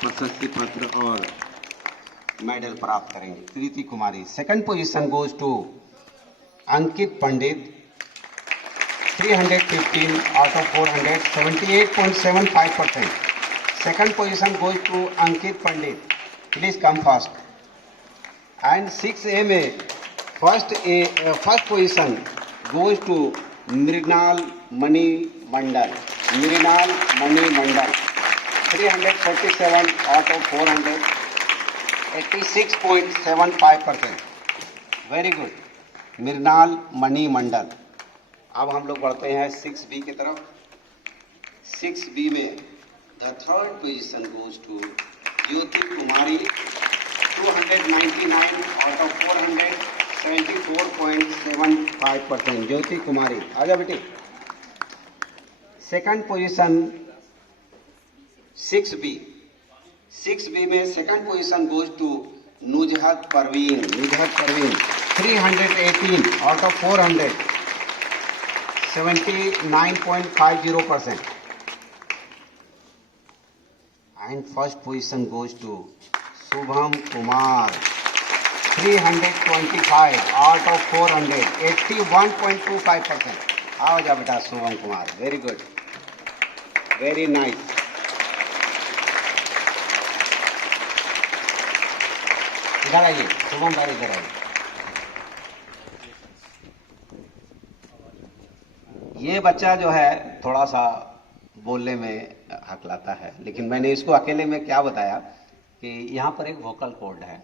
प्रशस्ति पत्र और मेडल प्राप्त करेंगे। Kriti Kumari. Second position goes to Ankit Pandit, 315 out of 400, 78.75%. Second position goes to Ankit Pandit. Please come fast. And 6A में first position goes to Mrinal Mani Mandal. Mrinal Mani Mandal, 347 out of 400, 86.75%. Very good. Mrinal मणि मंडल। अब हम लोग बढ़ते हैं 6B की तरफ। 6B में the third position goes to Jyoti Kumari, 299 out of 400, 74.75%। Jyoti Kumari, आजा बेटी। सेकंड पोजीशन 6B में second position goes to Nuzhat Parveen. 318 out of 400, 79.50%. And first position goes to Shubham Kumar, 325 out of 400, 81.25%. आओ जा बेटा Shubham Kumar, very good, very nice. इधर आइए शुभम भाई, इधर आइए। ये बच्चा जो है थोड़ा सा बोलने में हकलाता है, लेकिन मैंने इसको अकेले में क्या बताया कि यहाँ पर एक वोकल कॉर्ड है,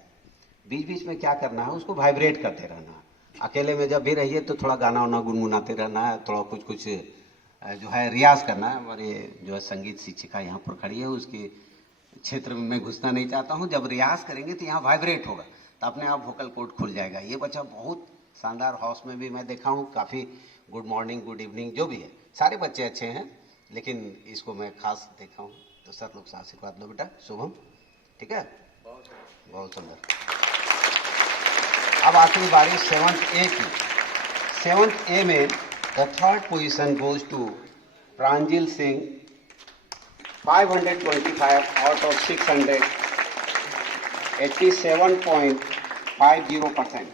बीच बीच में क्या करना है, उसको वाइब्रेट करते रहना। अकेले में जब भी रहिए तो थोड़ा गाना वाना गुनगुनाते रहना है, थोड़ा कुछ जो है रियाज करना है। और ये जो है संगीत शिक्षिका यहाँ पर खड़ी है, उसके क्षेत्र में मैं घुसना नहीं चाहता हूँ। जब रियाज करेंगे तो यहाँ वाइब्रेट होगा तो अपने आप वोकल कॉर्ड खुल जाएगा। ये बच्चा बहुत शानदार, हाउस में भी मैं देखा हूँ, काफ़ी गुड मॉर्निंग गुड इवनिंग जो भी है, सारे बच्चे अच्छे हैं, लेकिन इसको मैं खास देखा हूँ। तो सर लोग से आशीर्वाद लो बेटा शुभम, ठीक है, बहुत सुंदर। अब आती है बारी 7A की। 7A में the third position goes to Pranjil Singh, 525 out of 600, 87.50%।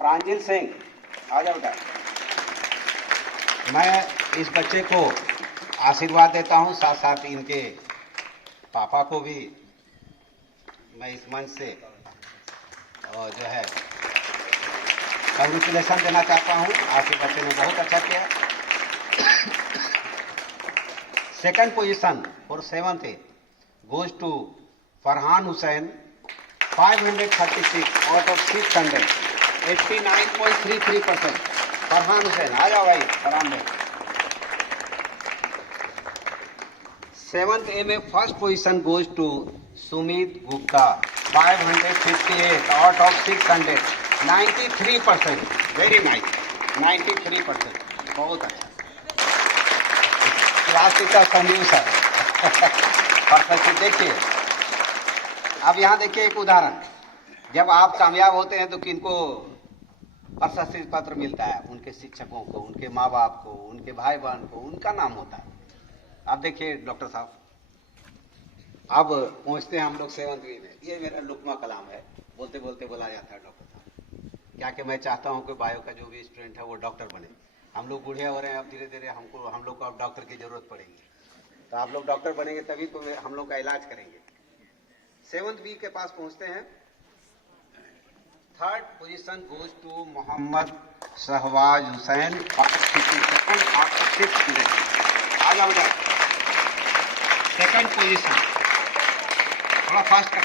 Pranjil Singh, आ जाओ बेटा। मैं इस बच्चे को आशीर्वाद देता हूं, साथ साथ इनके पापा को भी मैं इस मंच से और जो है कंग्रेचुलेशन देना चाहता हूं। आज के बच्चे ने बहुत अच्छा किया। Second position for 7th goes to Farhan Hussain, 536 out of 600, 89.33%। Farhan Hussain, आ जाओ भाई फरहान भाई। 7A में first position goes to Sumit Gupta, 558 out of 600, 93%। Very nice, 93%, बहुत अच्छा। Class teacher Sanjeev sir. Perfect. देखिए अब यहाँ देखिए एक उदाहरण, जब आप कामयाब होते हैं तो किनको प्रशस्ति पत्र मिलता है? उनके शिक्षकों को, उनके माँ बाप को, उनके भाई बहन को, उनका नाम होता है। अब देखिए डॉक्टर साहब, अब पहुंचते हैं हम लोग 7वीं में। ये मेरा लुकमा कलाम है, बोलते बोलते बोला जाता है डॉक्टर साहब। क्या कि मैं चाहता हूं कि बायो का जो भी स्टूडेंट है वो डॉक्टर बने। हम लोग बूढ़े हो रहे हैं, अब धीरे धीरे हम लोग को अब डॉक्टर की जरूरत पड़ेगी। तो आप लोग डॉक्टर बनेंगे तभी तो हम लोग का इलाज करेंगे। 7B के पास पहुंचते हैं। Third position goes to Mohammad Shahbaz Hussain, 6 minute. आ जाओ बेटा। सेकंड पोजीशन थोड़ा फास्ट कर।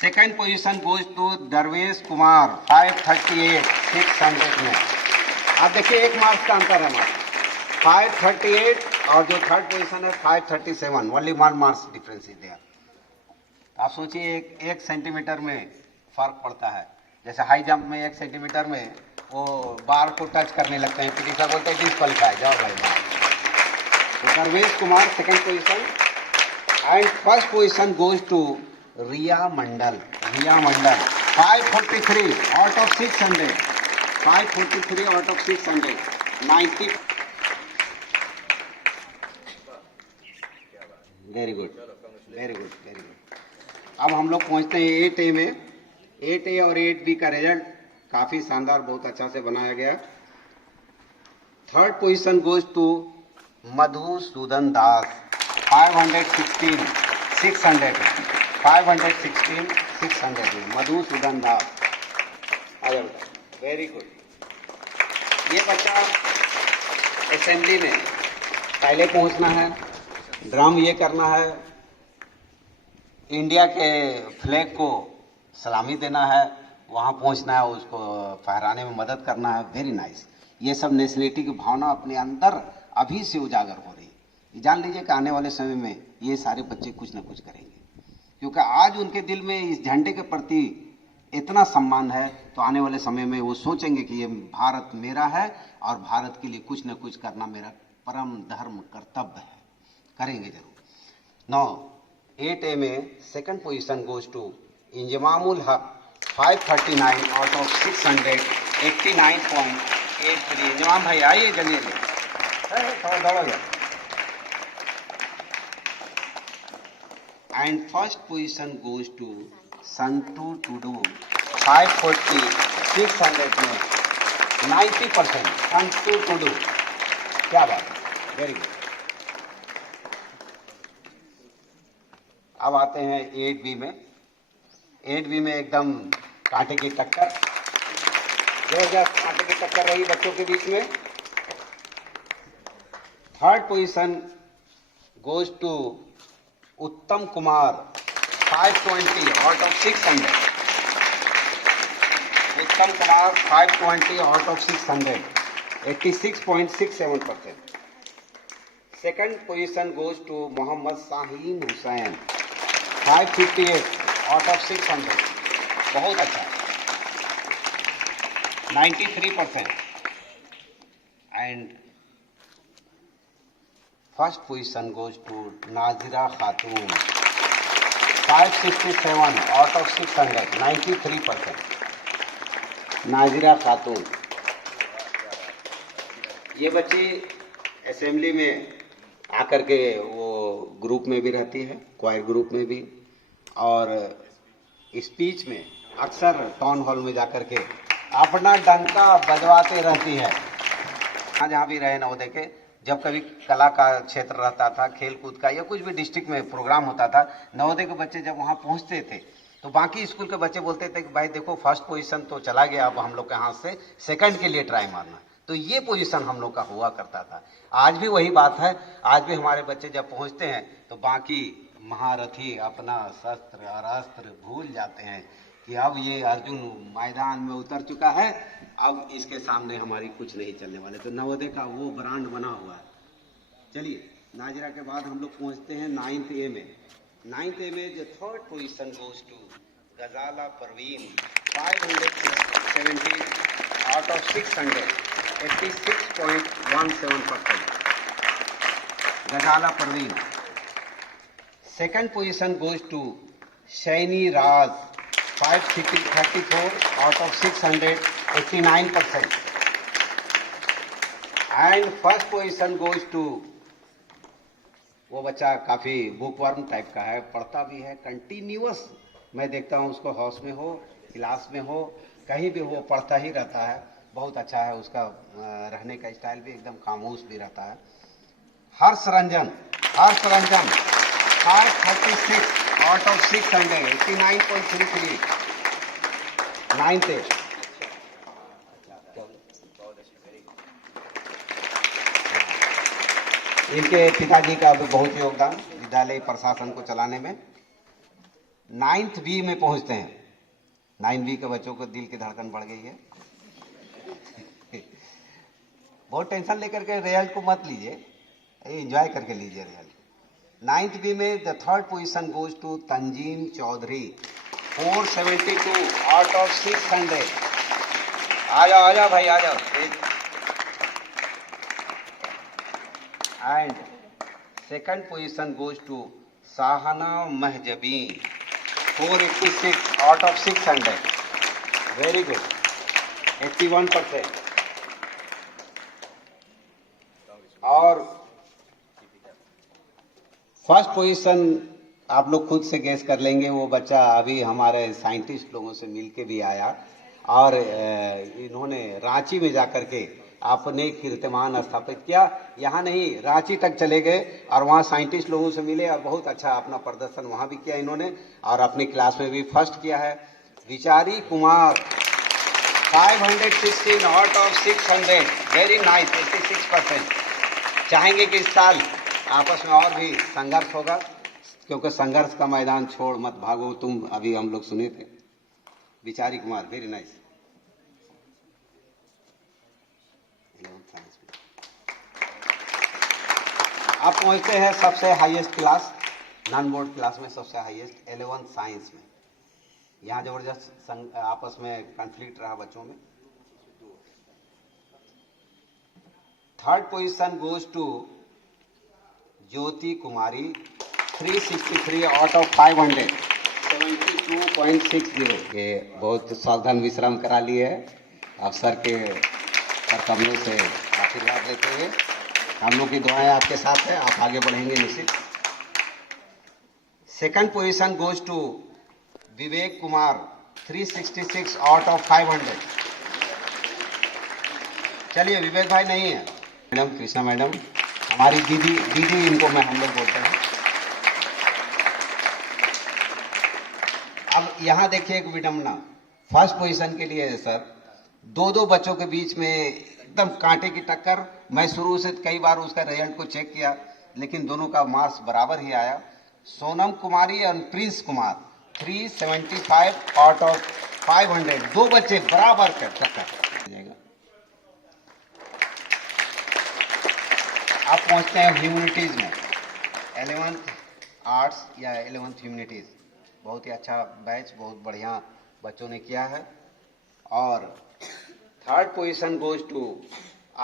Second position goes to Darvesh Kumar, 538 600 में। आप देखिए एक मार्क्स का अंतर है हमारा, 538 और जो थर्ड पोजीशन है 537, only 1 marks difference is there. आप सोचिए एक सेंटीमीटर में फर्क पड़ता है। जैसे हाई जंप में 1 सेंटीमीटर में वो बार को टच करने लगते हैं, पीटी साहब बोलते हैं डिस्क्वालीफाई, जाओ भाई बाहर। तो Darvesh Kumar second position. And first position goes to Riya Mandal. 543 out of 600, 543 out of 600, 90। Very good, very good, very good. अब हम लोग पहुंचते हैं 8A में। 8A और 8B का रिजल्ट काफी शानदार, बहुत अच्छा से बनाया गया। Third position goes to Madhusudan Das, 516 600 में, 516 600 में मधुसूदन दास। Very good. ये बच्चा असेंबली में पहले पहुंचना है, ड्रम ये करना है, इंडिया के फ्लैग को सलामी देना है, वहाँ पहुँचना है, उसको फहराने में मदद करना है। Very nice. ये सब नेशनलिटी की भावना अपने अंदर अभी से उजागर हो रही है। जान लीजिए कि आने वाले समय में ये सारे बच्चे कुछ ना कुछ करेंगे, क्योंकि आज उनके दिल में इस झंडे के प्रति इतना सम्मान है, तो आने वाले समय में वो सोचेंगे कि ये भारत मेरा है और भारत के लिए कुछ न कुछ करना मेरा परम धर्म कर्तव्य है। करेंगे जरूर। 8A में second position goes to Inzamamul Haq, 539 out of 600, 89.83। Inzamam भाई आइए जल्दी थोड़ा दौड़ो। And first position goes to Santu Tudu, 540 600 में 90%। संतू टुडू, क्या बात है, वेरी गुड। अब आते हैं 8B में। 8B में एकदम कांटे की टक्कर, जबरदस्त कांटे की टक्कर रही बच्चों के बीच में। थर्ड पोजीशन गोज टू उत्तम Kumar, 520 out of 600। Uttam Kumar 520 out of 600, 86.67%। Second position goes to Mohammad Shaheen Hussain, 558 out of 600, बहुत अच्छा, 93%। And first position goes to Nazira Khatoon, 567 out of 600, 93%। Nazira खातून, ये बच्ची असेंबली में आकर के वो ग्रुप में भी रहती है, क्वायर ग्रुप में भी, और स्पीच में अक्सर टाउन हॉल में जाकर के अपना डंका बजवाते रहती है। जहाँ भी रहे नवोदय के, जब कभी कला का क्षेत्र रहता था, खेल कूद का या कुछ भी डिस्ट्रिक्ट में प्रोग्राम होता था, नवोदय के बच्चे जब वहाँ पहुँचते थे तो बाकी स्कूल के बच्चे बोलते थे कि भाई देखो फर्स्ट पोजीशन तो चला गया, अब हम लोग के हाथ से सेकंड के लिए ट्राई मारना। तो ये पोजीशन हम लोग का हुआ करता था। आज भी वही बात है, आज भी हमारे बच्चे जब पहुंचते हैं तो बाकी महारथी अपना शस्त्र और अस्त्र भूल जाते हैं कि अब ये अर्जुन मैदान में उतर चुका है, अब इसके सामने हमारी कुछ नहीं चलने वाले। तो नवोदय का वो ब्रांड बना हुआ है। चलिए, नाजिरा के बाद हम लोग पहुंचते हैं 9th A में। 9th A में जो third position goes to Ghazala Parveen, 570 out of 600, 86.17%। Ghazala Parveen. Second position goes to Shaini Raj, 534 out of 600, 89%। And first position goes to, वो बच्चा काफी बुकवर्म टाइप का है, पढ़ता भी है कंटिन्यूअस। मैं देखता हूँ उसको हाउस में हो, क्लास में हो, कहीं भी हो, पढ़ता ही रहता है। बहुत अच्छा है उसका रहने का स्टाइल भी, एकदम खामोश भी रहता है। हर्ष Ranjan 536 out of 600, 89.33। 9th A। इनके पिताजी का भी बहुत योगदान विद्यालय प्रशासन को चलाने में। 9th B में पहुंचते हैं। 9th B के बच्चों को दिल की धड़कन बढ़ गई है। बहुत टेंशन लेकर के रिजल्ट को मत लीजिए, एंजॉय करके लीजिए रिजल्ट। 9th B में the third position goes to Tanzeem Chowdhury, 472 out of 600। आ जाओ भाई, आ जाओ। And second position goes to Sahana Mahjabeen, 486 out of 600। Very good, 81%। और फर्स्ट पोजीशन आप लोग खुद से गेस कर लेंगे। वो बच्चा अभी हमारे साइंटिस्ट लोगों से मिलके भी आया और इन्होंने रांची में जाकर के अपने कीर्तिमान स्थापित किया। यहाँ नहीं, रांची तक चले गए और वहाँ साइंटिस्ट लोगों से मिले और बहुत अच्छा अपना प्रदर्शन वहाँ भी किया इन्होंने और अपनी क्लास में भी फर्स्ट किया है। विचारी Kumar 516 out of 600, very nice, 86%। चाहेंगे कि इस साल आपस में और भी संघर्ष होगा, क्योंकि संघर्ष का मैदान छोड़ मत भागो तुम, अभी हम लोग सुने थे। विचारी कुमार, वेरी नाइस। आप पहुंचते हैं सबसे highest class, non board class में सबसे हाईएस्ट 11th साइंस में। यहाँ जबरदस्त आपस में कॉन्फ्लिक्ट रहा बच्चों में। Third position goes to Jyoti Kumari 363 out of 500, 72.60। ये बहुत सावधान विश्राम करा लिए है। अफसर के कमलों से आशीर्वाद लेते हुए हम लोग की दुआएं आपके साथ है, आप आगे बढ़ेंगे निश्चित। Second position goes to Vivek Kumar 366 out of 500। चलिए, विवेक भाई नहीं है, मैडम कृष्णा मैडम, हमारी दीदी इनको हम लोग बोलते हैं। अब यहाँ देखिए एक विडंबना, फर्स्ट पोजीशन के लिए सर दो बच्चों के बीच में एकदम कांटे की टक्कर। मैं शुरू से कई बार उसका रिजल्ट को चेक किया, लेकिन दोनों का मार्क्स बराबर ही आया। सोनम कुमारी और प्रिंस कुमार 375 आउट ऑफ 500, दो बच्चे बराबर का टक्कर जाएगा। आप पहुंचते हैं ह्यूमैनिटीज में, 11th आर्ट्स या 11th ह्यूमैनिटीज। बहुत ही अच्छा बैच, बहुत बढ़िया बच्चों ने किया है। और third position goes to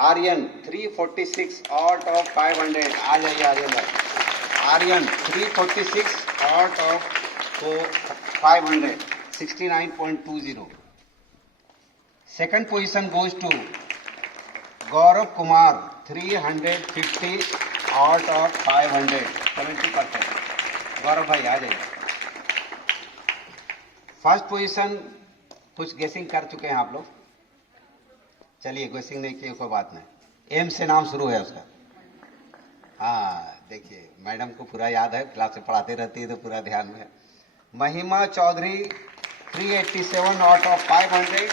Aryan 346 out of 500। आ जाइए Aryan 346 out of 500, 69.20। Second position goes to Gaurav Kumar 350 out of 500, 70%। Gaurav भाई आ जाइए। फर्स्ट पोजीशन कुछ गेसिंग कर चुके हैं आप लोग। चलिए, गेसिंग नहीं किए कोई बात नहीं। एम से नाम शुरू है उसका। हाँ देखिए, मैडम को पूरा याद है, क्लास में पढ़ाते रहती है तो पूरा ध्यान में है। महिमा चौधरी 387 आउट ऑफ 500,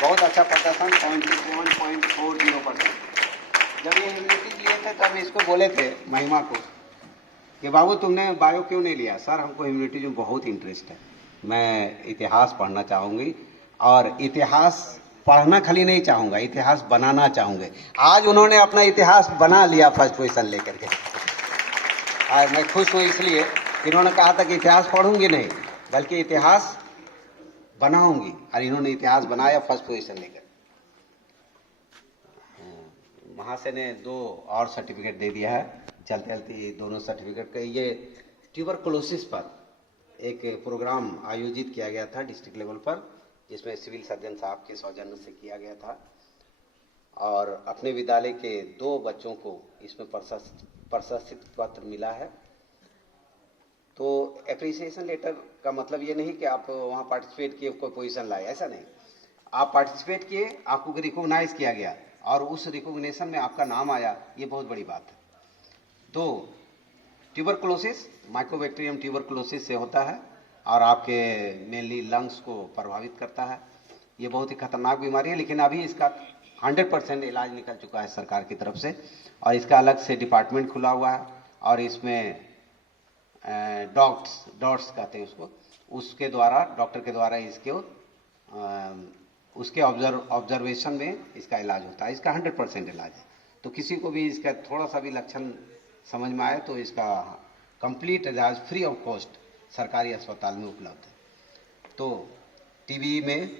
बहुत अच्छा प्रदर्शन, 77.40%। जब ये ह्यूमैनिटीज लिए थे तब इसको बोले थे महिमा को कि बाबू तुमने बायो क्यों नहीं लिया? सर हमको ह्यूमैनिटीज में बहुत इंटरेस्ट है, मैं इतिहास पढ़ना चाहूँगी और इतिहास पढ़ना खाली नहीं चाहूँगा, इतिहास बनाना चाहूँगे। आज उन्होंने अपना इतिहास बना लिया फर्स्ट पोजीशन लेकर के। आज मैं खुश हूँ इसलिए, इन्होंने कहा था कि इतिहास पढ़ूंगी नहीं बल्कि इतिहास बनाऊंगी, और इन्होंने इतिहास बनाया फर्स्ट पोजीशन लेकर। महाशय ने 2 और सर्टिफिकेट दे दिया है। चलते चलते दोनों सर्टिफिकेट का ये ट्यूबरकुलोसिस पर एक प्रोग्राम आयोजित किया गया था डिस्ट्रिक्ट लेवल पर, जिसमें सिविल सर्जन साहब के सौजन्य से किया गया था। और अपने विद्यालय के 2 बच्चों को इसमें प्रशस्ति पत्र मिला है। तो एप्रिसिएशन लेटर का मतलब ये नहीं कि आप वहाँ पार्टिसिपेट किए कोई पोजीशन लाए, ऐसा नहीं। आप पार्टिसिपेट किए, आपको रिकॉग्नाइज किया गया और उस रिकॉग्निशन में आपका नाम आया, ये बहुत बड़ी बात है। तो ट्यूबरकुलोसिस माइकोबैक्टीरियम ट्यूबरकुलोसिस से होता है और आपके मेनली लंग्स को प्रभावित करता है। ये बहुत ही खतरनाक बीमारी है, लेकिन अभी इसका 100% इलाज निकल चुका है सरकार की तरफ से, और इसका अलग से डिपार्टमेंट खुला हुआ है। और इसमें डॉट्स कहते हैं उसको, उसके द्वारा, डॉक्टर के द्वारा उसके ऑब्जर्वेशन में इसका इलाज होता है। इसका 100% इलाज है। तो किसी को भी इसका थोड़ा सा भी लक्षण समझ में आए तो इसका कंप्लीट इलाज फ्री ऑफ कॉस्ट सरकारी अस्पताल में उपलब्ध है। तो टीवी में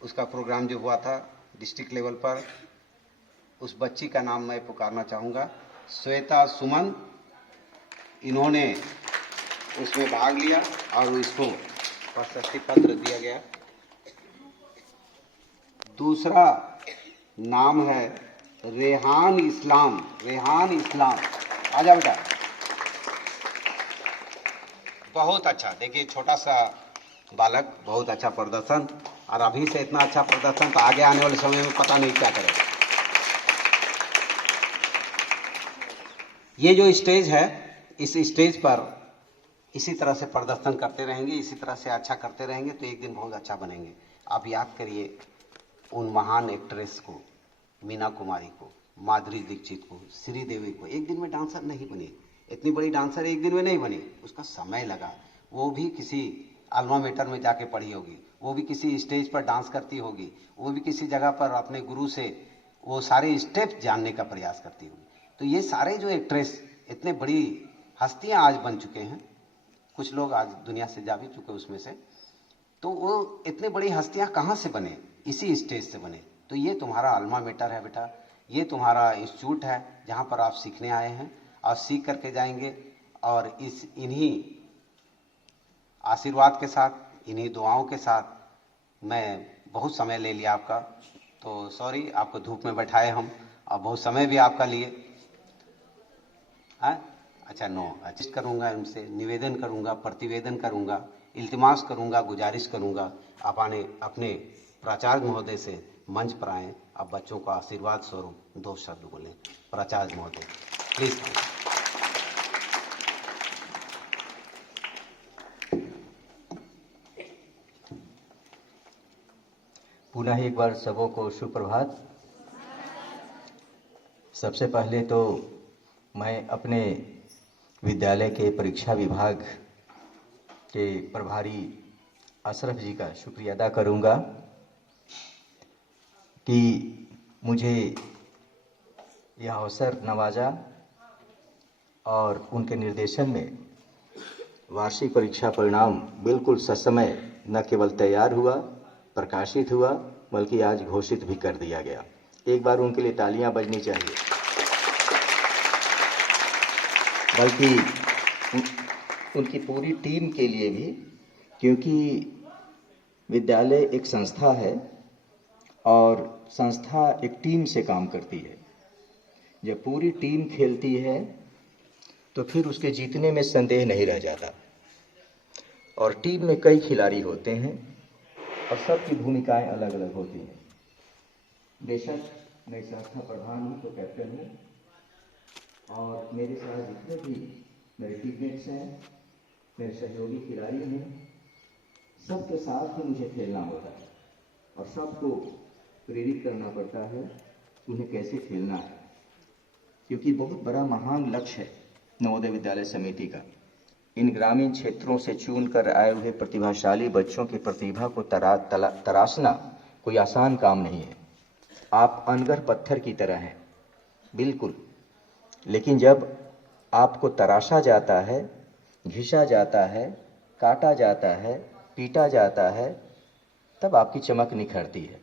उसका प्रोग्राम जो हुआ था डिस्ट्रिक्ट लेवल पर, उस बच्ची का नाम मैं पुकारना चाहूँगा, श्वेता सुमन। इन्होंने उसमें भाग लिया और इसको प्रशस्ति पत्र दिया गया। दूसरा नाम है रेहान इस्लाम। आजा बेटा। बहुत अच्छा, देखिए छोटा सा बालक, बहुत अच्छा प्रदर्शन, और अभी से इतना अच्छा प्रदर्शन तो आगे आने वाले समय में पता नहीं क्या करेगा। ये जो स्टेज है, इस स्टेज पर इसी तरह से प्रदर्शन करते रहेंगे, इसी तरह से अच्छा करते रहेंगे तो एक दिन बहुत अच्छा बनेंगे। आप याद करिए उन महान एक्ट्रेस को, मीना कुमारी को, माधुरी दीक्षित को, श्रीदेवी को। एक दिन में डांसर नहीं बनी, इतनी बड़ी डांसर एक दिन में नहीं बनी, उसका समय लगा। वो भी किसी अल्मा मेटर में जाके पढ़ी होगी, वो भी किसी स्टेज पर डांस करती होगी, वो भी किसी जगह पर अपने गुरु से वो सारे स्टेप जानने का प्रयास करती होगी। तो ये सारे जो एक्ट्रेस इतने बड़ी हस्तियां आज बन चुके हैं, कुछ लोग आज दुनिया से जा भी चुके उसमें से, तो वो इतने बड़ी हस्तियां कहाँ से बने? इसी स्टेज से बने। तो ये तुम्हारा अल्मा मेटर है बेटा, ये तुम्हारा इंस्टीट्यूट है जहाँ पर आप सीखने आए हैं और सीख करके जाएंगे। और इन्हीं आशीर्वाद के साथ, इन्हीं दुआओं के साथ मैं बहुत समय ले लिया आपका, तो सॉरी, आपको धूप में बैठाए हम और बहुत समय भी आपका लिए। हाँ अच्छा, नो अचित करूँगा, उनसे निवेदन करूँगा, प्रतिवेदन करूँगा, इल्तिमास करूँगा, गुजारिश करूँगा, आप अपने प्राचार्य महोदय से मंच पर आएँ, आप बच्चों को आशीर्वाद स्वरूप 2 शब्द बोलें। प्राचार्य महोदय प्लीज। पुनः एक बार सबों को सुप्रभात। सबसे पहले तो मैं अपने विद्यालय के परीक्षा विभाग के प्रभारी अशरफ जी का शुक्रिया अदा करूंगा कि मुझे यह अवसर नवाजा और उनके निर्देशन में वार्षिक परीक्षा परिणाम बिल्कुल ससमय न केवल तैयार हुआ, प्रकाशित हुआ, बल्कि आज घोषित भी कर दिया गया। एक बार उनके लिए तालियां बजनी चाहिए। बल्कि उनकी पूरी टीम के लिए भी, क्योंकि विद्यालय एक संस्था है और संस्था एक टीम से काम करती है। जब पूरी टीम खेलती है तो फिर उसके जीतने में संदेह नहीं रह जाता। और टीम में कई खिलाड़ी होते हैं और सबकी भूमिकाएं अलग अलग होती हैं। बेशक मैं संस्था प्रधान हूँ तो कैप्टन हूँ, और मेरे साथ जितने भी मेरे टीममेट्स हैं, मेरे सहयोगी खिलाड़ी हैं, सबके साथ ही मुझे खेलना होता है और सबको प्रेरित करना पड़ता है कि उन्हें कैसे खेलना है, क्योंकि बहुत बड़ा महान लक्ष्य है नवोदय विद्यालय समिति का। इन ग्रामीण क्षेत्रों से चुनकर आए हुए प्रतिभाशाली बच्चों की प्रतिभा को तराशना कोई आसान काम नहीं है। आप अनगर पत्थर की तरह हैं, बिल्कुल, लेकिन जब आपको तराशा जाता है, घिसा जाता है, काटा जाता है, पीटा जाता है, तब आपकी चमक निखरती है।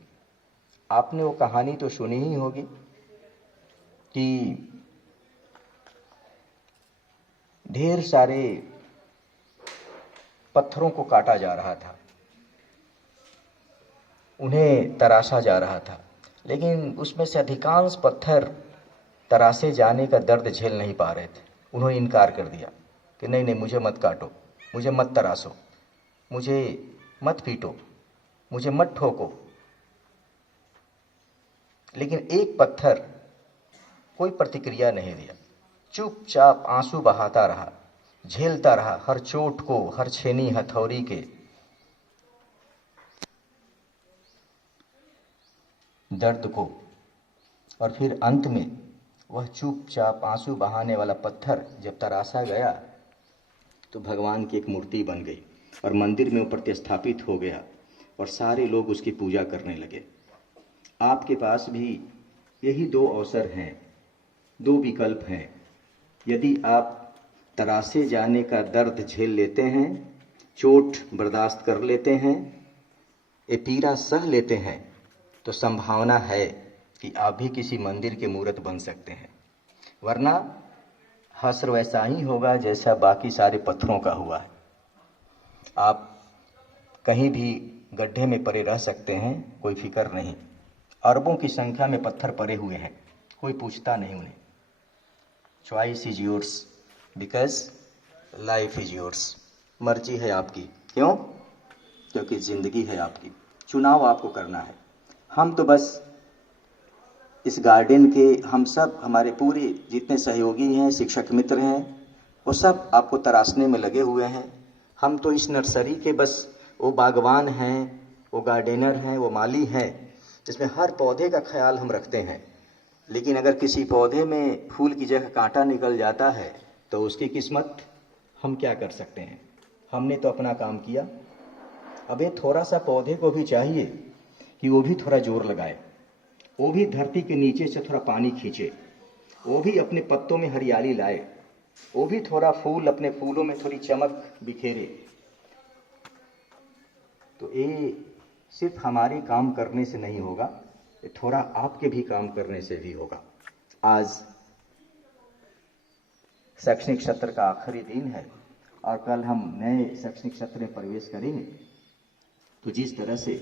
आपने वो कहानी तो सुनी ही होगी कि ढेर सारे पत्थरों को काटा जा रहा था, उन्हें तराशा जा रहा था, लेकिन उसमें से अधिकांश पत्थर तराशे जाने का दर्द झेल नहीं पा रहे थे। उन्होंने इनकार कर दिया कि नहीं नहीं, मुझे मत काटो, मुझे मत तराशो, मुझे मत पीटो, मुझे मत ठोको। लेकिन एक पत्थर कोई प्रतिक्रिया नहीं दिया, चुपचाप आंसू बहाता रहा, झेलता रहा हर चोट को, हर छेनी हथौड़ी के दर्द को। और फिर अंत में वह चुपचाप आंसू बहाने वाला पत्थर जब तराशा गया तो भगवान की एक मूर्ति बन गई और मंदिर में वो प्रतिस्थापित हो गया और सारे लोग उसकी पूजा करने लगे। आपके पास भी यही 2 अवसर हैं, 2 विकल्प हैं। यदि आप तराशे जाने का दर्द झेल लेते हैं, चोट बर्दाश्त कर लेते हैं, ये पीड़ा सह लेते हैं, तो संभावना है कि आप भी किसी मंदिर के मूर्त बन सकते हैं। वरना हश्र वैसा ही होगा जैसा बाकी सारे पत्थरों का हुआ है। आप कहीं भी गड्ढे में पड़े रह सकते हैं, कोई फिक्र नहीं। अरबों की संख्या में पत्थर पड़े हुए हैं, कोई पूछता नहीं उन्हें। Choice is yours because life is yours. मर्जी है आपकी, क्यों? क्योंकि जिंदगी है आपकी, चुनाव आपको करना है। हम तो बस इस गार्डन के, हम सब, हमारे पूरे जितने सहयोगी हैं, शिक्षक मित्र हैं, वो सब आपको तराशने में लगे हुए हैं। हम तो इस नर्सरी के बस वो बागवान हैं, वो गार्डनर हैं, वो माली हैं, जिसमें हर पौधे का ख्याल हम रखते हैं। लेकिन अगर किसी पौधे में फूल की जगह कांटा निकल जाता है तो उसकी किस्मत हम क्या कर सकते हैं? हमने तो अपना काम किया। अब ये थोड़ा सा पौधे को भी चाहिए कि वो भी थोड़ा जोर लगाए, वो भी धरती के नीचे से थोड़ा पानी खींचे, वो भी अपने पत्तों में हरियाली लाए, वो भी थोड़ा फूल अपने फूलों में थोड़ी चमक बिखेरे। तो ये सिर्फ हमारे काम करने से नहीं होगा, ये थोड़ा आपके भी काम करने से भी होगा। आज शैक्षणिक सत्र का आखिरी दिन है और कल हम नए शैक्षणिक सत्र में प्रवेश करेंगे। तो जिस तरह से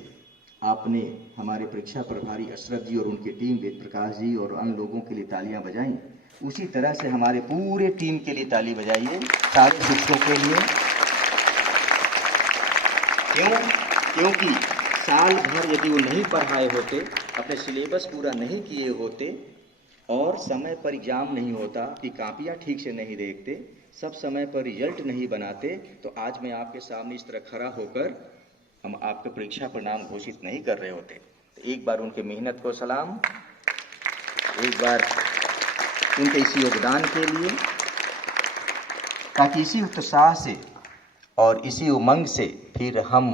आपने हमारे परीक्षा प्रभारी अशरफ जी और उनकी टीम वेद प्रकाश जी और अन्य लोगों के लिए तालियां बजाई, उसी तरह से हमारे पूरे टीम के लिए ताली बजाइए, सारे शिक्षकों के लिए। क्यों? क्योंकि साल भर यदि वो नहीं पढ़ाए होते, अपने सिलेबस पूरा नहीं किए होते और समय पर एग्जाम नहीं होता, कि कापियाँ ठीक से नहीं देखते, सब समय पर रिजल्ट नहीं बनाते, तो आज मैं आपके सामने इस तरह खड़ा होकर हम आपके परीक्षा परिणाम घोषित नहीं कर रहे होते। तो एक बार उनके मेहनत को सलाम, एक बार उनके इसी योगदान के लिए, ताकि इसी उत्साह से और इसी उमंग से फिर हम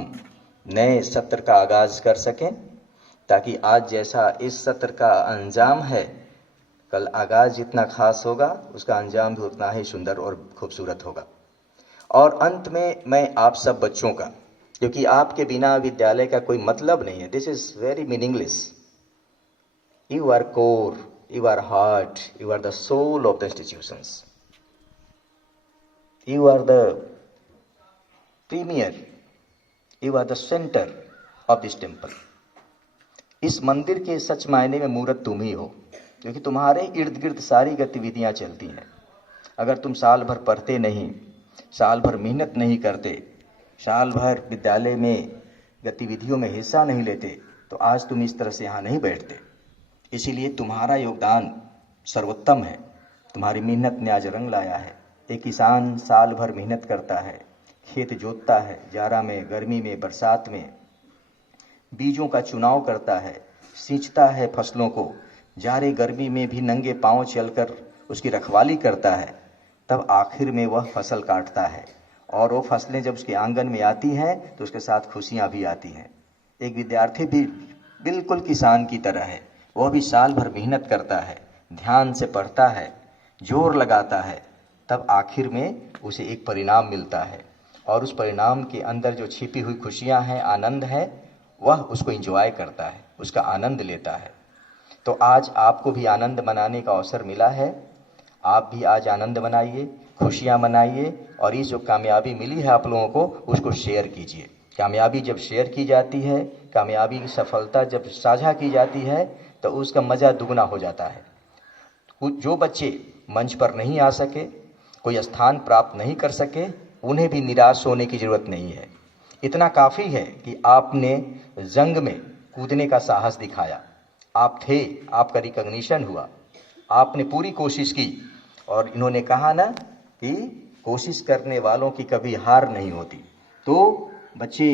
नए सत्र का आगाज कर सकें, ताकि आज जैसा इस सत्र का अंजाम है, कल आगाज जितना खास होगा उसका अंजाम भी उतना ही सुंदर और खूबसूरत होगा। और अंत में मैं आप सब बच्चों का, क्योंकि आपके बिना विद्यालय का कोई मतलब नहीं है, this is very meaningless. You are core, you are heart, you are the soul of the institutions, you are the premier, you are the centre of this temple. इस मंदिर के सच मायने में मूर्त तुम ही हो, क्योंकि तुम्हारे इर्द गिर्द सारी गतिविधियां चलती हैं। अगर तुम साल भर पढ़ते नहीं, साल भर मेहनत नहीं करते, साल भर विद्यालय में गतिविधियों में हिस्सा नहीं लेते, तो आज तुम इस तरह से यहाँ नहीं बैठते। इसीलिए तुम्हारा योगदान सर्वोत्तम है, तुम्हारी मेहनत ने आज रंग लाया है। एक किसान साल भर मेहनत करता है, खेत जोतता है, जाड़ा में, गर्मी में, बरसात में, बीजों का चुनाव करता है, सींचता है फसलों को, जाड़े गर्मी में भी नंगे पांव चलकर उसकी रखवाली करता है, तब आखिर में वह फसल काटता है। और वो फसलें जब उसके आंगन में आती हैं तो उसके साथ खुशियां भी आती हैं। एक विद्यार्थी भी बिल्कुल किसान की तरह है, वह भी साल भर मेहनत करता है, ध्यान से पढ़ता है, जोर लगाता है, तब आखिर में उसे एक परिणाम मिलता है, और उस परिणाम के अंदर जो छिपी हुई खुशियां हैं, आनंद है, वह उसको एंजॉय करता है, उसका आनंद लेता है। तो आज आपको भी आनंद मनाने का अवसर मिला है, आप भी आज आनंद मनाइए, खुशियां मनाइए, और ये जो कामयाबी मिली है आप लोगों को, उसको शेयर कीजिए। कामयाबी जब शेयर की जाती है, कामयाबी की सफलता जब साझा की जाती है, तो उसका मज़ा दुगना हो जाता है। जो बच्चे मंच पर नहीं आ सके, कोई स्थान प्राप्त नहीं कर सके, उन्हें भी निराश होने की ज़रूरत नहीं है। इतना काफ़ी है कि आपने जंग में कूदने का साहस दिखाया, आप थे, आपका रिकॉग्निशन हुआ, आपने पूरी कोशिश की, और इन्होंने कहा ना कि कोशिश करने वालों की कभी हार नहीं होती। तो बच्चे,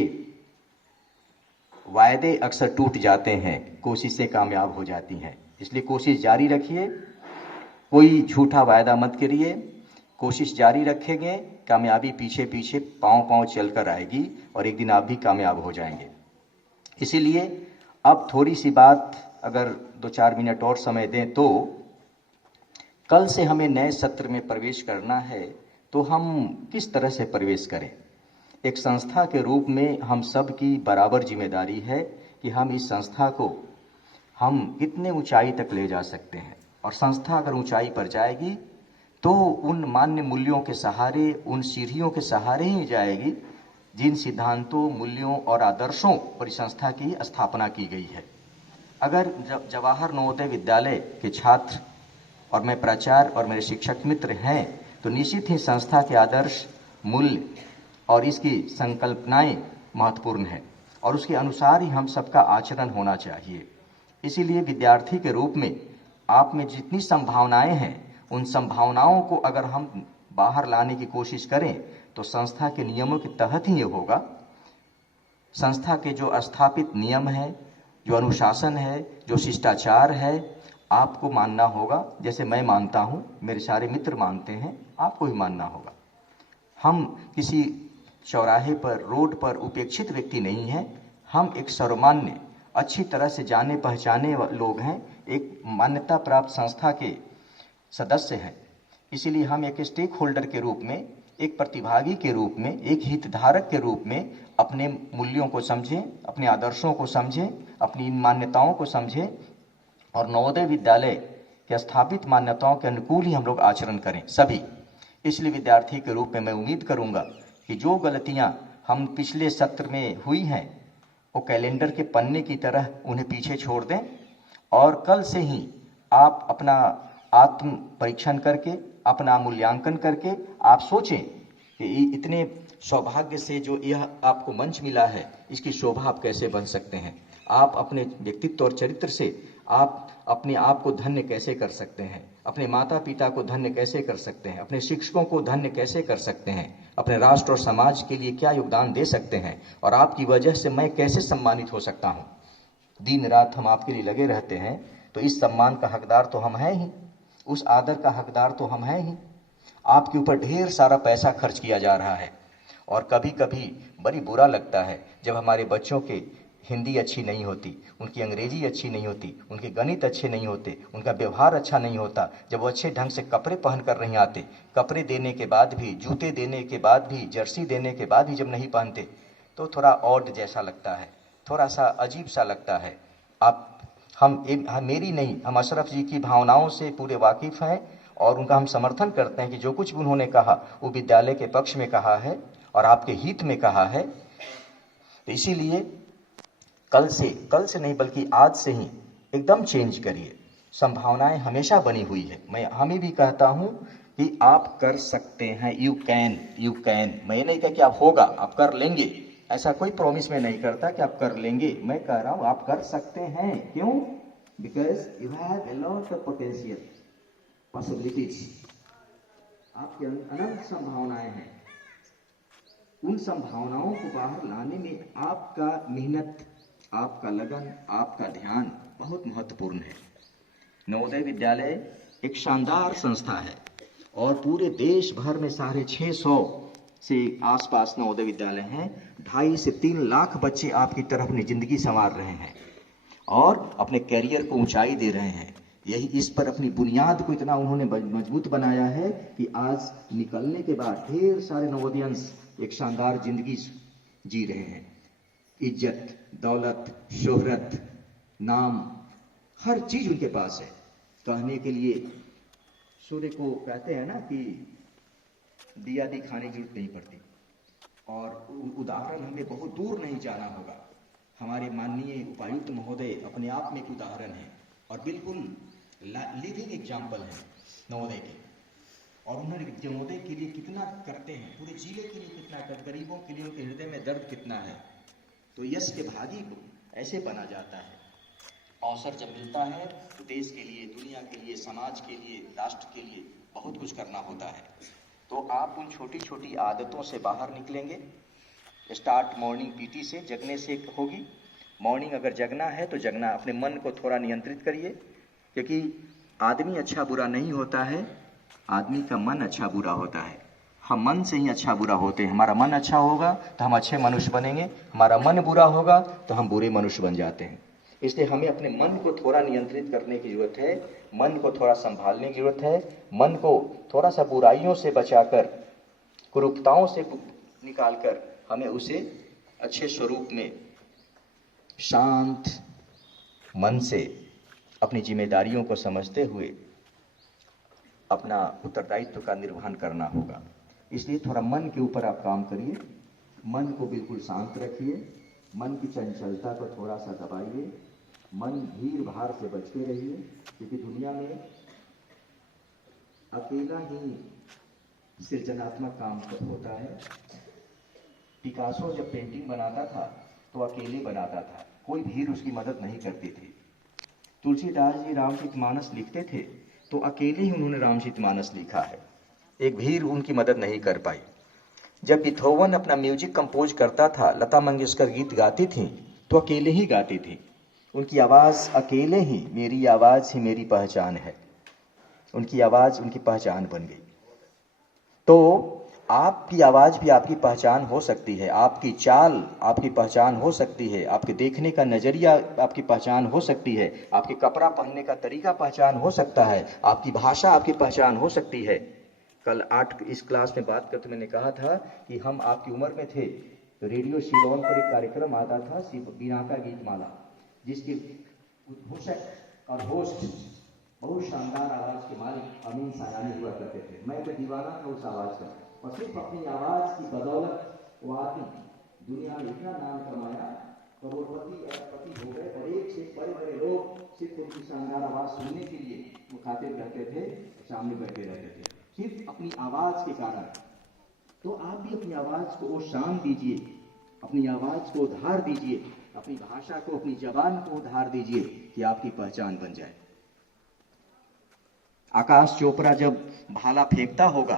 वायदे अक्सर टूट जाते हैं, कोशिशें कामयाब हो जाती हैं, इसलिए कोशिश जारी रखिए, कोई झूठा वायदा मत करिए, कोशिश जारी रखेंगे, कामयाबी पीछे पीछे पाँव पाँव चल कर आएगी और एक दिन आप भी कामयाब हो जाएंगे। इसीलिए अब थोड़ी सी बात, अगर 2-4 मिनट और समय दें, तो कल से हमें नए सत्र में प्रवेश करना है, तो हम किस तरह से प्रवेश करें। एक संस्था के रूप में हम सब की बराबर जिम्मेदारी है कि हम इस संस्था को हम कितने ऊंचाई तक ले जा सकते हैं, और संस्था अगर ऊंचाई पर जाएगी तो उन मान्य मूल्यों के सहारे, उन सीढ़ियों के सहारे ही जाएगी जिन सिद्धांतों, मूल्यों और आदर्शों पर इस संस्था की स्थापना की गई है। अगर जवाहर नवोदय विद्यालय के छात्र और मैं प्राचार्य और मेरे शिक्षक मित्र हैं, तो निश्चित ही संस्था के आदर्श, मूल्य और इसकी संकल्पनाएं महत्वपूर्ण हैं और उसके अनुसार ही हम सबका आचरण होना चाहिए। इसीलिए विद्यार्थी के रूप में आप में जितनी संभावनाएं हैं, उन संभावनाओं को अगर हम बाहर लाने की कोशिश करें तो संस्था के नियमों के तहत ही ये होगा। संस्था के जो स्थापित नियम है, जो अनुशासन है, जो शिष्टाचार है, आपको मानना होगा। जैसे मैं मानता हूँ, मेरे सारे मित्र मानते हैं, आपको भी मानना होगा। हम किसी चौराहे पर, रोड पर उपेक्षित व्यक्ति नहीं हैं। हम एक सर्वमान्य, अच्छी तरह से जाने पहचाने लोग हैं, एक मान्यता प्राप्त संस्था के सदस्य हैं। इसीलिए हम एक स्टेक होल्डर के रूप में, एक प्रतिभागी के रूप में, एक हितधारक के रूप में अपने मूल्यों को समझें, अपने आदर्शों को समझें, अपनी मान्यताओं को समझें और नवोदय विद्यालय के स्थापित मान्यताओं के अनुकूल ही हम लोग आचरण करें सभी। इसलिए विद्यार्थी के रूप में मैं उम्मीद करूंगा कि जो गलतियां हम पिछले सत्र में हुई हैं, वो कैलेंडर के पन्ने की तरह उन्हें पीछे छोड़ दें और कल से ही आप अपना आत्म परीक्षण करके, अपना मूल्यांकन करके आप सोचें कि इतने सौभाग्य से जो यह आपको मंच मिला है, इसकी शोभा आप कैसे बन सकते हैं। आप अपने व्यक्तित्व और चरित्र से आप अपने आप को धन्य कैसे कर सकते हैं, अपने माता पिता को धन्य कैसे कर सकते हैं, अपने शिक्षकों को धन्य कैसे कर सकते हैं, अपने राष्ट्र और समाज के लिए क्या योगदान दे सकते हैं और आपकी वजह से मैं कैसे सम्मानित हो सकता हूँ। दिन रात हम आपके लिए लगे रहते हैं, तो इस सम्मान का हकदार तो हम हैं ही, उस आदर का हकदार तो हम हैं ही। आपके ऊपर ढेर सारा पैसा खर्च किया जा रहा है और कभी कभी बड़ी बुरा लगता है जब हमारे बच्चों के हिंदी अच्छी नहीं होती, उनकी अंग्रेजी अच्छी नहीं होती, उनके गणित अच्छे नहीं होते, उनका व्यवहार अच्छा नहीं होता, जब वो अच्छे ढंग से कपड़े पहन कर नहीं आते, कपड़े देने के बाद भी, जूते देने के बाद भी, जर्सी देने के बाद भी जब नहीं पहनते, तो थोड़ा ऑड जैसा लगता है, थोड़ा सा अजीब सा लगता है। हम मेरी नहीं, हम अशरफ जी की भावनाओं से पूरे वाकिफ़ हैं और उनका हम समर्थन करते हैं कि जो कुछ भी उन्होंने कहा वो विद्यालय के पक्ष में कहा है और आपके हित में कहा है। तो इसीलिए कल से नहीं बल्कि आज से ही एकदम चेंज करिए। संभावनाएं हमेशा बनी हुई है। मैं हमें भी कहता हूं कि आप कर सकते हैं, यू कैन। मैं नहीं कह कि आप होगा, आप कर लेंगे, ऐसा कोई प्रॉमिस मैं नहीं करता कि आप कर लेंगे। मैं कह रहा हूं आप कर सकते हैं। क्यों? Because you have a lot of potential, possibilities. आपके अनंत संभावनाएं हैं। उन संभावनाओं को बाहर लाने में आपका मेहनत, आपका लगन, आपका ध्यान बहुत महत्वपूर्ण है। नवोदय विद्यालय एक शानदार संस्था है और पूरे देश भर में 650 से आसपास नवोदय विद्यालय हैं। 2.5 से 3 लाख बच्चे आपकी तरफ अपनी जिंदगी संवार रहे हैं और अपने कैरियर को ऊंचाई दे रहे हैं। यही इस पर अपनी बुनियाद को इतना उन्होंने मजबूत बनाया है कि आज निकलने के बाद ढेर सारे नवोदयंस एक शानदार जिंदगी जी रहे हैं। इज्जत, दौलत, शोहरत, नाम, हर चीज उनके पास है। कहने के लिए सूर्य को कहते हैं ना कि दिया दिखाने की जरूरत नहीं पड़ती। और उदाहरण हमें बहुत दूर नहीं जाना होगा। हमारे माननीय उपायुक्त महोदय अपने आप में एक उदाहरण है और बिल्कुल लिविंग एग्जाम्पल है नवोदय के। और उन्होंने नवोदय के लिए कितना करते हैं, पूरे जिले के लिए कितना करते, गरीबों के लिए उनके हृदय में दर्द कितना है। तो यश के भागी को ऐसे बना जाता है। अवसर जब मिलता है तो देश के लिए, दुनिया के लिए, समाज के लिए, राष्ट्र के लिए बहुत कुछ करना होता है। तो आप उन छोटी छोटी आदतों से बाहर निकलेंगे। स्टार्ट मॉर्निंग पीटी से, जगने से होगी। मॉर्निंग अगर जगना है तो जगना, अपने मन को थोड़ा नियंत्रित करिए, क्योंकि आदमी अच्छा बुरा नहीं होता है, आदमी का मन अच्छा बुरा होता है। हम मन से ही अच्छा बुरा होते हैं। हमारा मन अच्छा होगा तो हम अच्छे मनुष्य बनेंगे, हमारा मन बुरा होगा तो हम बुरे मनुष्य बन जाते हैं। इसलिए हमें अपने मन को थोड़ा नियंत्रित करने की जरूरत है, मन को थोड़ा संभालने की जरूरत है, मन को थोड़ा सा बुराइयों से बचाकर, कुरूपताओं से निकालकर हमें उसे अच्छे स्वरूप में शांत मन से अपनी जिम्मेदारियों को समझते हुए अपना उत्तरदायित्व का निर्वहन करना होगा। इसलिए थोड़ा मन के ऊपर आप काम करिए, मन को बिल्कुल शांत रखिए, मन की चंचलता को थोड़ा सा दबाइए, मन भीड़ भाड़ से बचते रहिए, क्योंकि दुनिया में अकेला ही सृजनात्मक काम होता है। पिकासो जब पेंटिंग बनाता था तो अकेले बनाता था, कोई भीड़ उसकी मदद नहीं करती थी। तुलसीदास जी रामचरितमानस लिखते थे तो अकेले ही उन्होंने रामचरितमानस लिखा है, एक भीड़ उनकी मदद नहीं कर पाई। जब बीथोवन अपना म्यूजिक कंपोज करता था, लता मंगेशकर गीत गाती थी तो अकेले ही गाती थी। उनकी आवाज़ अकेले ही, मेरी आवाज़ ही मेरी पहचान है, उनकी आवाज़ उनकी पहचान बन गई। तो आपकी आवाज़ भी आपकी पहचान हो सकती है, आपकी चाल आपकी पहचान हो सकती है, आपके देखने का नज़रिया आपकी पहचान हो सकती है, आपके कपड़ा पहनने का तरीका पहचान हो सकता है, आपकी भाषा आपकी पहचान हो सकती है। कल 8 इस क्लास में बात करते मैंने कहा था कि हम आपकी उम्र में थे तो रेडियो सिलोन पर एक कार्यक्रम आता था, बीना का गीतमाला, जिसके उद्घोषक और होस्ट बहुत शानदार आवाज़ के मालिक अमीन सायानी हुआ करते थे। मैं तो दीवाना था उस आवाज़ का, और सिर्फ अपनी आवाज़ की बदौलत वो आदमी दुनिया में इतना नाम कमाया, करोड़पति अरबपति हो गए, और एक से बड़े बड़े लोग सिर्फ उनकी शानदार आवाज़ सुनने के लिए मुखातिब रहते थे, सामने बैठे रहते थे, सिर्फ अपनी आवाज़ के कारण। तो आप भी अपनी आवाज़ को वो शान दीजिए, अपनी आवाज़ को उधार दीजिए, अपनी भाषा को, अपनी जबान को उधार दीजिए कि आपकी पहचान बन जाए। आकाश चोपड़ा जब भाला फेंकता होगा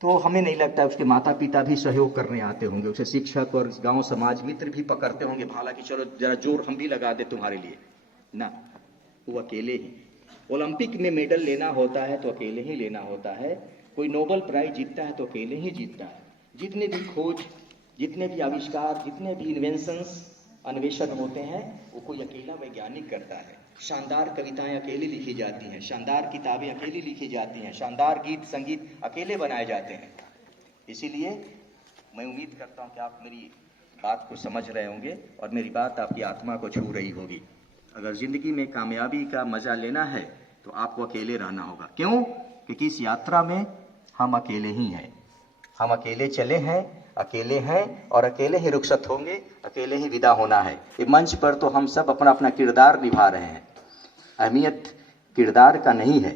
तो हमें नहीं लगता उसके माता पिता भी सहयोग करने आते होंगे, उसे शिक्षक और गांव समाज मित्र भी पकड़ते होंगे भाला की, चलो जरा जोर हम भी लगा दे तुम्हारे लिए ना। वो अकेले ही। ओलंपिक में मेडल लेना होता है तो अकेले ही लेना होता है, कोई नोबेल प्राइज जीतता है तो अकेले ही जीतता है। जितने भी खोज, जितने भी आविष्कार, जितने भी इन्वेंशंस, अन्वेषण होते हैं, वो कोई अकेला वैज्ञानिक करता है। शानदार कविताएं अकेले लिखी जाती हैं, शानदार किताबें अकेली लिखी जाती हैं, शानदार गीत संगीत अकेले बनाए जाते हैं। इसीलिए मैं उम्मीद करता हूं कि आप मेरी बात को समझ रहे होंगे और मेरी बात आपकी आत्मा को छू रही होगी। अगर जिंदगी में कामयाबी का मजा लेना है तो आपको अकेले रहना होगा। क्यों? क्योंकि इस यात्रा में हम अकेले ही हैं, हम अकेले चले हैं, अकेले हैं और अकेले ही रुखसत होंगे, अकेले ही विदा होना है। ये मंच पर तो हम सब अपना अपना किरदार निभा रहे हैं। अहमियत किरदार का नहीं है,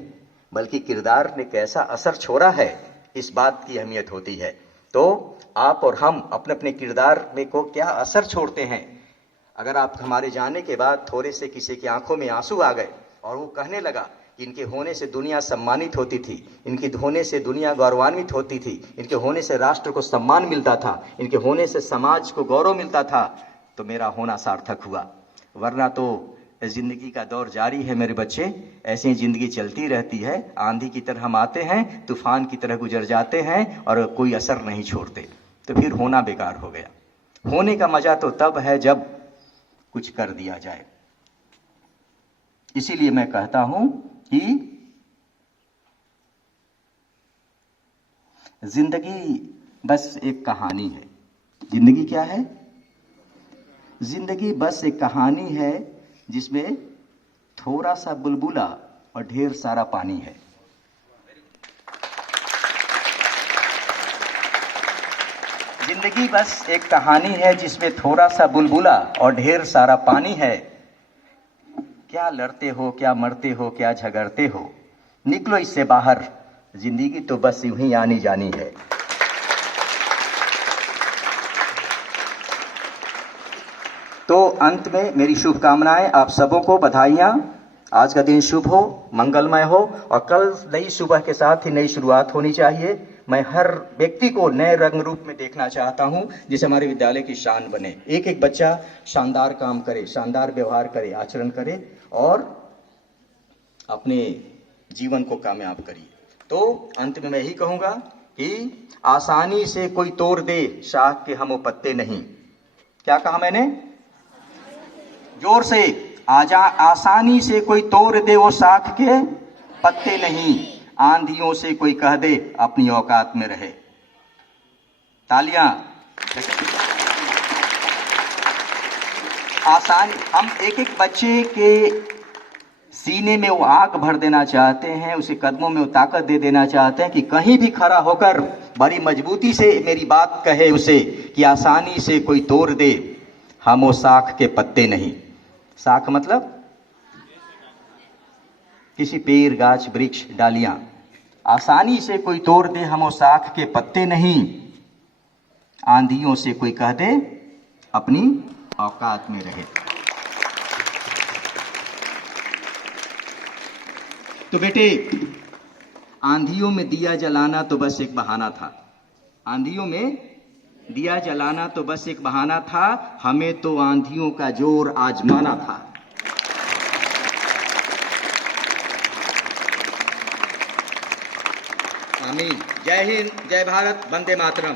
बल्कि किरदार ने कैसा असर छोड़ा है, इस बात की अहमियत होती है। तो आप और हम अपने अपने किरदार में को क्या असर छोड़ते हैं। अगर आप हमारे जाने के बाद थोड़े से किसी की आंखों में आंसू आ गए और वो कहने लगा कि इनके होने से दुनिया सम्मानित होती थी, इनके होने से दुनिया गौरवान्वित होती थी, इनके होने से राष्ट्र को सम्मान मिलता था, इनके होने से समाज को गौरव मिलता था, तो मेरा होना सार्थक हुआ। वरना तो जिंदगी का दौर जारी है मेरे बच्चे, ऐसी जिंदगी चलती रहती है। आंधी की तरह हम आते हैं, तूफान की तरह गुजर जाते हैं और कोई असर नहीं छोड़ते, तो फिर होना बेकार हो गया। होने का मजा तो तब है जब कुछ कर दिया जाए। इसीलिए मैं कहता हूं कि जिंदगी बस एक कहानी है। जिंदगी क्या है? जिंदगी बस एक कहानी है जिसमें थोड़ा सा बुलबुला और ढेर सारा पानी है। जिंदगी बस एक कहानी है जिसमें थोड़ा सा बुलबुला और ढेर सारा पानी है। क्या लड़ते हो, क्या मरते हो, क्या झगड़ते हो, निकलो इससे बाहर, जिंदगी तो बस यूं ही आनी जानी है। तो अंत में मेरी शुभकामनाएं, आप सबों को बधाइयां। आज का दिन शुभ हो, मंगलमय हो और कल नई सुबह के साथ ही नई शुरुआत होनी चाहिए। मैं हर व्यक्ति को नए रंग रूप में देखना चाहता हूं, जिसे हमारे विद्यालय की शान बने। एक एक बच्चा शानदार काम करे, शानदार व्यवहार करे, आचरण करे और अपने जीवन को कामयाब करिए। तो अंत में मैं यही कहूंगा कि आसानी से कोई तोड़ दे शाख के हम पत्ते नहीं। क्या कहा मैंने? जोर से, आसानी से कोई तोड़ दे वो शाख के पत्ते नहीं, आंधियों से कोई कह दे अपनी औकात में रहे। तालियां। आसानी, हम एक एक बच्चे के सीने में वो आग भर देना चाहते हैं, उसे कदमों में वो ताकत दे देना चाहते हैं कि कहीं भी खड़ा होकर बड़ी मजबूती से मेरी बात कहे उसे कि आसानी से कोई तोड़ दे हम वो शाख के पत्ते नहीं। शाख मतलब किसी पेड़, गाछ, वृक्ष, डालियां। आसानी से कोई तोड़ दे हम वो साख के पत्ते नहीं, आंधियों से कोई कह दे अपनी औकात में रहे। तो बेटे, आंधियों में दिया जलाना तो बस एक बहाना था, आंधियों में दिया जलाना तो बस एक बहाना था, हमें तो आंधियों का जोर आजमाना था। आमीन। जय हिंद, जय भारत, वंदे मातरम।